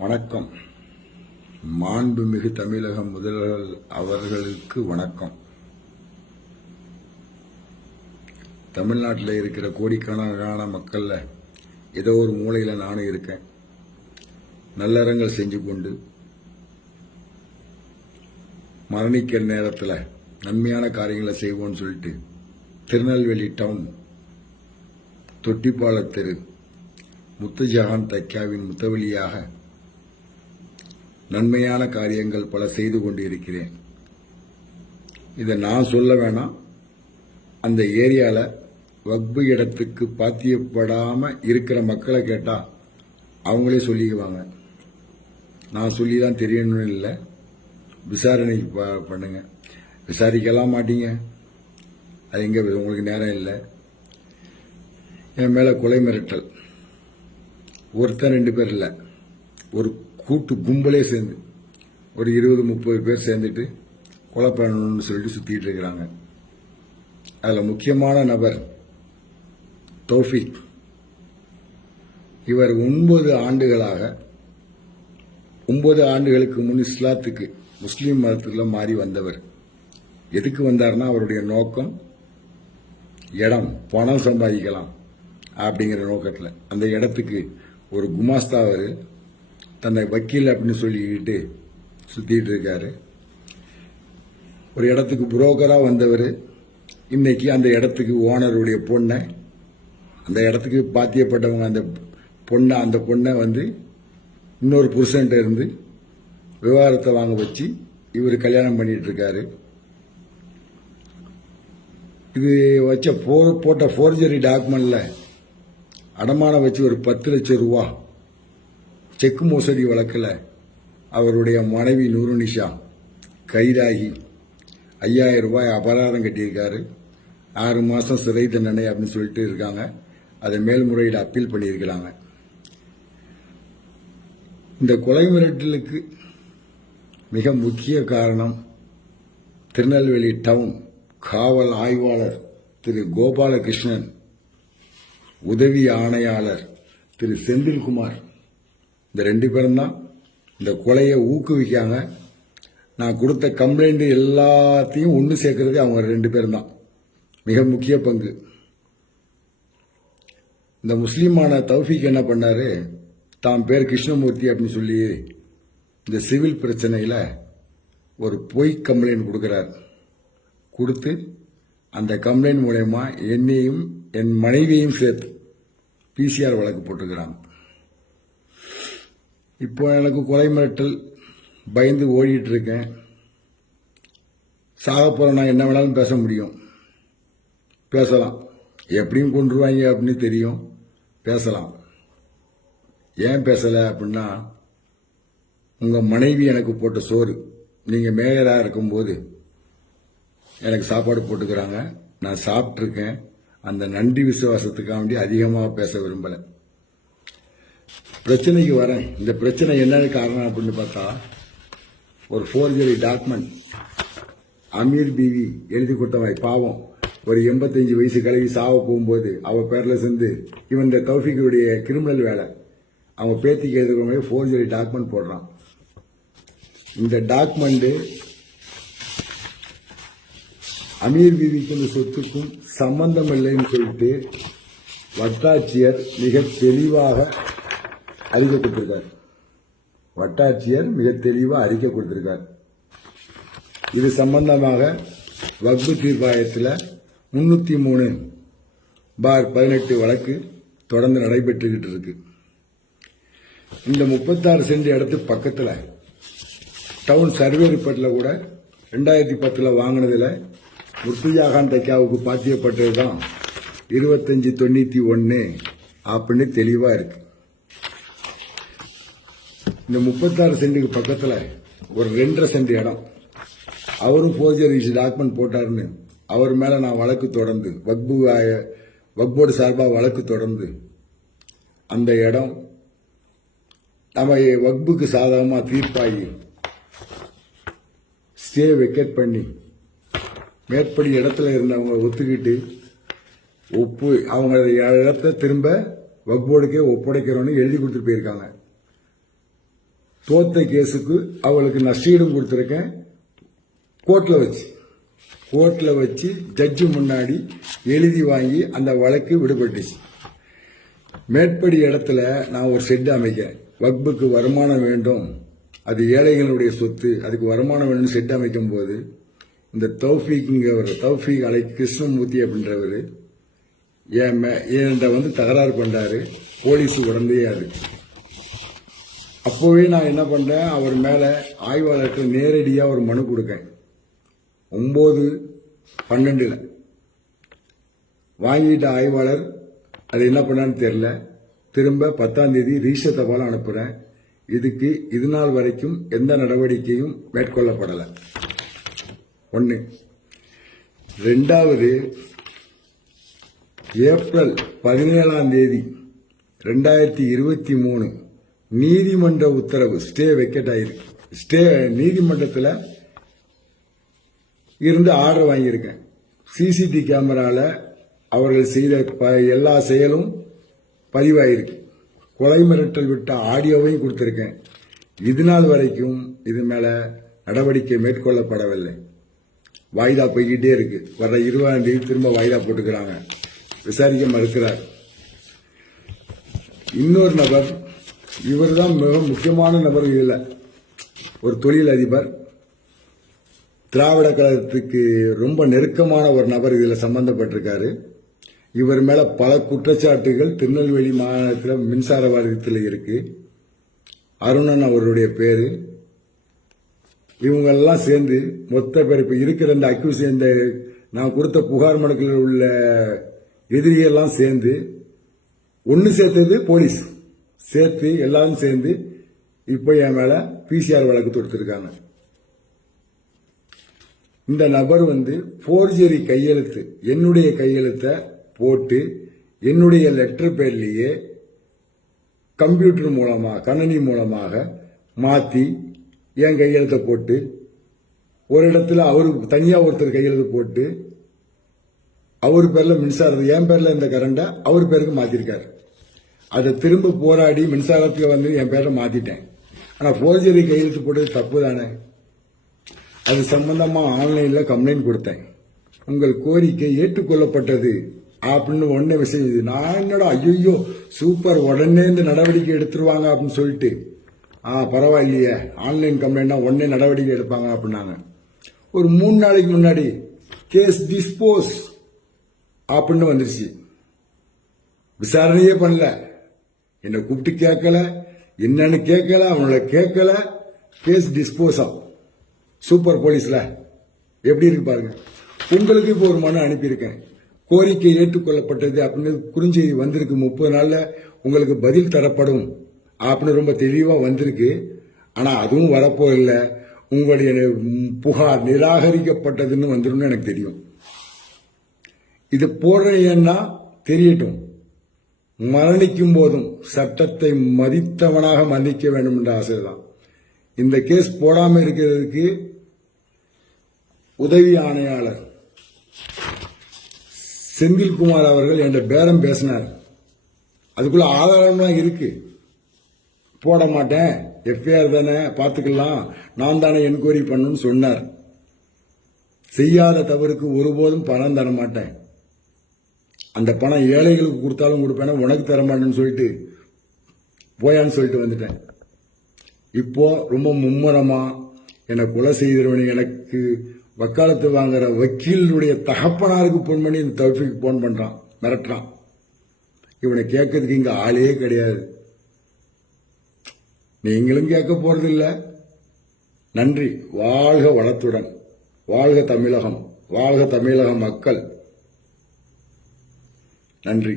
வணக்கம் மாண்புமிகு தமிழக முதல்வர்கள் அவர்களுக்கு வணக்கம் தமிழ்நாட்டில் இருக்கிற கோடிக்கணக்கான மக்களில் ஏதோ ஒரு மூலையில் நானும் இருக்கேன் நல்லறங்கள் செஞ்சு கொண்டு மரணிக்கிற நேரத்தில் நன்மையான காரியங்களை செய்வோம்னு சொல்லிட்டு திருநெல்வேலி டவுன் தொட்டிப்பாள தெரு முத்துஜஹான் தக்கியாவின் முத்தவழியாக நன்மையான காரியங்கள் பல செய்து கொண்டு இருக்கிறேன் இதை நான் சொல்ல வேணாம் அந்த ஏரியாவில் வக்பு இடத்துக்கு பாத்தியப்படாமல் இருக்கிற மக்களை கேட்டால் அவங்களே சொல்லிக்குவாங்க நான் சொல்லி தான் தெரியணும்னு இல்லை விசாரணைக்கு பண்ணுங்க விசாரிக்கலாம் மாட்டீங்க அது எங்கே உங்களுக்கு நேரம் இல்லை என் மேலே கொலை மிரட்டல் ஒருத்தன் ரெண்டு பேர் இல்லை ஒரு கூட்டு கும்பலே சேர்ந்து ஒரு இருபது முப்பது பேர் சேர்ந்துட்டு கொலை பண்ணணும்னு சொல்லிட்டு சுற்றிட்டு இருக்கிறாங்க அதில் முக்கியமான நபர் தோஃபிக் இவர் ஒன்பது ஆண்டுகளாக ஒன்பது ஆண்டுகளுக்கு முன் இஸ்லாத்துக்கு முஸ்லீம் மதத்தில் மாறி வந்தவர் எதுக்கு வந்தார்னா அவருடைய நோக்கம் இடம் பணம் சம்பாதிக்கலாம் அப்படிங்கிற நோக்கத்தில் அந்த இடத்துக்கு ஒரு குமாஸ்தா தன்னை வக்கீல் அப்படின்னு சொல்லிக்கிட்டு சுற்றிட்டு இருக்காரு ஒரு இடத்துக்கு புரோக்கராக வந்தவர் இன்னைக்கு அந்த இடத்துக்கு ஓனருடைய பொண்ணை அந்த இடத்துக்கு பாத்தியப்பட்டவங்க அந்த பொண்ணை அந்த பொண்ணை வந்து இன்னொரு புருஷன்ட்ட இருந்து விவகாரத்தை வாங்க வச்சு இவர் கல்யாணம் பண்ணிட்டு இருக்காரு இது வச்ச போ போட்ட ஃபோர்ஜரி டாக்குமெண்ட்டில் அடமானம் வச்சு ஒரு பத்து லட்சம் ரூபா செக் மோசடி வழக்கில் அவருடைய மனைவி நூருனிஷா கைதாகி ஐயாயிரம் ரூபாய் அபராதம் கட்டியிருக்காரு ஆறு மாதம் சிறை தண்டனை அப்படின்னு சொல்லிட்டு இருக்காங்க அதை மேல்முறையீடு அப்பீல் பண்ணியிருக்கிறாங்க இந்த கொலை மிரட்டலுக்கு மிக முக்கிய காரணம் திருநெல்வேலி டவுன் காவல் ஆய்வாளர் திரு கோபாலகிருஷ்ணன் உதவி ஆணையாளர் திரு செந்தில்குமார் இந்த ரெண்டு பேரும் தான் இந்த கொலையை ஊக்குவிக்காங்க நான் கொடுத்த கம்ப்ளைண்ட் எல்லாத்தையும் ஒன்று சேர்க்குறதே அவங்க ரெண்டு பேரும் தான் மிக முக்கிய பங்கு இந்த முஸ்லீமான தௌஃபிக் என்ன பண்ணார் தாம் பேர் கிருஷ்ணமூர்த்தி அப்படின்னு சொல்லி இந்த சிவில் பிரச்சனையில் ஒரு பொய் கம்ப்ளைண்ட் கொடுக்குறார் கொடுத்து அந்த கம்ப்ளைண்ட் மூலயமா என்னையும் என் மனைவியையும் சேர்த்து பிசிஆர் வழக்கு போட்டுக்கிறாங்க இப்போ எனக்கு கொலை மிரட்டல் பயந்து இருக்கேன் சாக போகிற நான் என்ன வேணாலும் பேச முடியும் பேசலாம் எப்படியும் கொண்டுருவாங்க அப்படின்னு தெரியும் பேசலாம் ஏன் பேசலை அப்படின்னா உங்கள் மனைவி எனக்கு போட்ட சோறு நீங்கள் மேயராக இருக்கும்போது எனக்கு சாப்பாடு போட்டுக்கிறாங்க நான் சாப்பிட்ருக்கேன் அந்த நன்றி விசுவாசத்துக்காக வேண்டி அதிகமாக பேச விரும்பலை பிரச்சனைக்கு வரேன் இந்த பிரச்சனை என்ன காரணம் அப்படின்னு பார்த்தா ஒரு ஜெரி டாக்குமெண்ட் அமீர் பிவி எழுதி கொடுத்தவன் பாவம் ஒரு எண்பத்தஞ்சு வயசு கழுவி சாவ போகும்போது அவன் பேரில் சேர்ந்து இவன் இந்த தௌஃபிகருடைய கிரிமினல் வேலை அவன் பேத்திக்கு ஃபோர் ஜெரி டாக்குமெண்ட் போடுறான் இந்த டாக்குமெண்ட்டு அமீர் பிவிக்கும் இந்த சொத்துக்கும் சம்பந்தம் இல்லைன்னு சொல்லிட்டு வட்டாட்சியர் மிக தெளிவாக அறிக்கை கொடுத்திருக்கார் வட்டாட்சியர் மிக தெளிவாக அறிக்கை கொடுத்திருக்கார் இது சம்பந்தமாக வக்பு தீர்ப்பாயத்தில் முன்னூற்றி மூணு பார் பதினெட்டு வழக்கு தொடர்ந்து நடைபெற்றுக்கிட்டு இருக்கு இந்த முப்பத்தாறு சென்ட் இடத்து பக்கத்தில் டவுன் சர்வே ரிப்போர்ட்டில் கூட ரெண்டாயிரத்தி பத்தில் வாங்கினதில் முர்த்துஜாகான் தக்காவுக்கு பாத்தியப்பட்டது தான் இருபத்தஞ்சி தொண்ணூற்றி ஒன்று அப்படின்னு தெளிவாக இருக்குது இந்த முப்பத்தாறு சென்ட்டுக்கு பக்கத்தில் ஒரு ரெண்டரை சென்ட் இடம் அவரும் ஃபோர்ஜரி டாக்குமெண்ட் போட்டாருன்னு அவர் மேலே நான் வழக்கு தொடர்ந்து வக்பு ஆய வக்போர்டு சார்பாக வழக்கு தொடர்ந்து அந்த இடம் நம்ம வக்புக்கு சாதகமாக தீர்ப்பாகி ஸ்டே வெக்கேட் பண்ணி மேற்படி இடத்துல இருந்தவங்க ஒத்துக்கிட்டு ஒப்பு அவங்க இடத்த திரும்ப வக்போர்டுக்கே ஒப்படைக்கிறோன்னு எழுதி கொடுத்துட்டு போயிருக்காங்க தோத்த கேஸுக்கு அவளுக்கு நஷ்டீடும் கொடுத்துருக்கேன் கோர்ட்டில் வச்சு கோர்ட்டில் வச்சு ஜட்ஜு முன்னாடி எழுதி வாங்கி அந்த வழக்கு விடுபட்டுச்சு மேற்படி இடத்துல நான் ஒரு ஷெட் அமைக்க வக்புக்கு வருமானம் வேண்டும் அது ஏழைகளுடைய சொத்து அதுக்கு வருமானம் வேணும்னு ஷெட் அமைக்கும் போது இந்த தௌஃபீக்குங்கிறவர் தௌஃபீக் அலை கிருஷ்ணமூர்த்தி அப்படின்றவர் ஏன் வந்து தகராறு பண்ணாரு போலீஸ் உடந்தே இருக்கு அப்போவே நான் என்ன பண்ணுறேன் அவர் மேலே ஆய்வாளருக்கு நேரடியாக ஒரு மனு கொடுக்கேன் ஒம்பது பன்னெண்டில் வாங்கிட்ட ஆய்வாளர் அது என்ன பண்ணான்னு தெரில திரும்ப பத்தாந்தேதி ரீஷ தபால் அனுப்புகிறேன் இதுக்கு இது நாள் வரைக்கும் எந்த நடவடிக்கையும் மேற்கொள்ளப்படலை ஒன்று ரெண்டாவது ஏப்ரல் பதினேழாம் தேதி ரெண்டாயிரத்தி இருபத்தி மூணு நீதிமன்ற உத்தரவு ஸ்டே வெக்கெட் ஆயிருக்கு ஸ்டே நீதிமன்றத்தில் இருந்து ஆர்டர் வாங்கியிருக்கேன் சிசிடி கேமராவில் அவர்கள் செய்த ப எல்லா செயலும் பதிவாயிருக்கு கொலை மிரட்டல் விட்ட ஆடியோவையும் கொடுத்துருக்கேன் இது நாள் வரைக்கும் இது மேலே நடவடிக்கை மேற்கொள்ளப்படவில்லை வாய்தா போய்கிட்டே இருக்கு வர இருபதாம் தேதி திரும்ப வாய்தா போட்டுக்கிறாங்க விசாரிக்க மறுக்கிறார் இன்னொரு நபர் இவர் தான் மிக முக்கியமான நபர் இதில் ஒரு தொழில் அதிபர் திராவிட கழகத்துக்கு ரொம்ப நெருக்கமான ஒரு நபர் இதில் சம்பந்தப்பட்டிருக்காரு இவர் மேலே பல குற்றச்சாட்டுகள் திருநெல்வேலி மாநிலத்தில் மின்சார வாரியத்தில் இருக்கு அருணன் அவருடைய பேர் இவங்கெல்லாம் சேர்ந்து மொத்த பேர் இப்போ இருக்கிற இந்த அக்யூஸ் இந்த நான் கொடுத்த புகார் மனுக்களில் உள்ள எதிரியெல்லாம் சேர்ந்து ஒன்று சேர்த்தது போலீஸ் சேர்த்து எல்லாம் சேர்ந்து இப்போ என் மேலே பிசிஆர் வழக்கு தொடுத்திருக்காங்க இந்த நபர் வந்து போர்ஜரி கையெழுத்து என்னுடைய கையெழுத்தை போட்டு என்னுடைய லெட்டர் பேர்லேயே கம்ப்யூட்டர் மூலமாக கணனி மூலமாக மாற்றி என் கையெழுத்தை போட்டு ஒரு இடத்துல அவரு தனியாக ஒருத்தர் கையெழுத்து போட்டு அவர் பேரில் மின்சாரத்தை என் பேரில் இந்த கரண்டை அவர் பேருக்கு மாற்றிருக்காரு அதை திரும்ப போராடி மின்சாரத்தில் வந்து என் பேரை மாற்றிட்டேன் ஆனால் ஃபோர்ஜரி கையெழுத்து போட்டது தப்பு தானே அது சம்பந்தமாக ஆன்லைனில் கம்ப்ளைண்ட் கொடுத்தேன் உங்கள் கோரிக்கை ஏற்றுக்கொள்ளப்பட்டது அப்படின்னு ஒன்றே விஷயம் இது நான் என்னோட ஐயோ சூப்பர் உடனே இந்த நடவடிக்கை எடுத்துருவாங்க அப்படின்னு சொல்லிட்டு ஆ பரவாயில்லையே ஆன்லைன் கம்ப்ளைண்ட்னா உடனே நடவடிக்கை எடுப்பாங்க அப்படின்னாங்க ஒரு மூணு நாளைக்கு முன்னாடி கேஸ் டிஸ்போஸ் அப்படின்னு வந்துருச்சு விசாரணையே பண்ணல என்னை கூப்பிட்டு கேட்கல என்னன்னு கேட்கல அவனோட கேட்கல கேஸ் டிஸ்போஸ் சூப்பர் போலீஸ்ல எப்படி இருக்கு பாருங்க உங்களுக்கு இப்போ ஒரு மனு அனுப்பியிருக்கேன் கோரிக்கை ஏற்றுக்கொள்ளப்பட்டது அப்படின்னு குறிஞ்செய்தி வந்திருக்கு முப்பது நாளில் உங்களுக்கு பதில் தரப்படும் அப்படின்னு ரொம்ப தெளிவாக வந்திருக்கு ஆனால் அதுவும் வரப்போ இல்லை உங்களுடைய புகார் நிராகரிக்கப்பட்டதுன்னு வந்துடும் எனக்கு தெரியும் இது போடுறேன்னா தெரியட்டும் மரணிக்கும் போதும் சட்டத்தை மதித்தவனாக மன்னிக்க வேண்டும் என்ற ஆசைதான் இந்த கேஸ் போடாமல் இருக்கிறதுக்கு உதவி ஆணையாளர் செந்தில்குமார் அவர்கள் என்ற பேரம் பேசினார் அதுக்குள்ள ஆதாரம்லாம் இருக்கு போட மாட்டேன் எஃப்ஐஆர் தானே பார்த்துக்கலாம் நான் தானே என்கொயரி பண்ணணும்னு சொன்னார் செய்யாத தவறுக்கு ஒருபோதும் பணம் தர மாட்டேன் அந்த பணம் ஏழைகளுக்கு கொடுத்தாலும் கொடுப்பேன் உனக்கு தரமாட்டேன்னு சொல்லிட்டு போயான்னு சொல்லிட்டு வந்துட்டேன் இப்போ ரொம்ப மும்முரமாக என்னை கொலை செய்தவன் எனக்கு வக்காலத்து வாங்குற வக்கீலுடைய தகப்பனாருக்கு ஃபோன் பண்ணி இந்த தௌஃபிக்கு ஃபோன் பண்ணுறான் மிரட்டுறான் இவனை கேட்கறதுக்கு இங்கே ஆளே கிடையாது நீங்களும் கேட்க போகிறதில்ல நன்றி வாழ்க வளத்துடன் வாழ்க தமிழகம் வாழ்க தமிழக மக்கள் நன்றி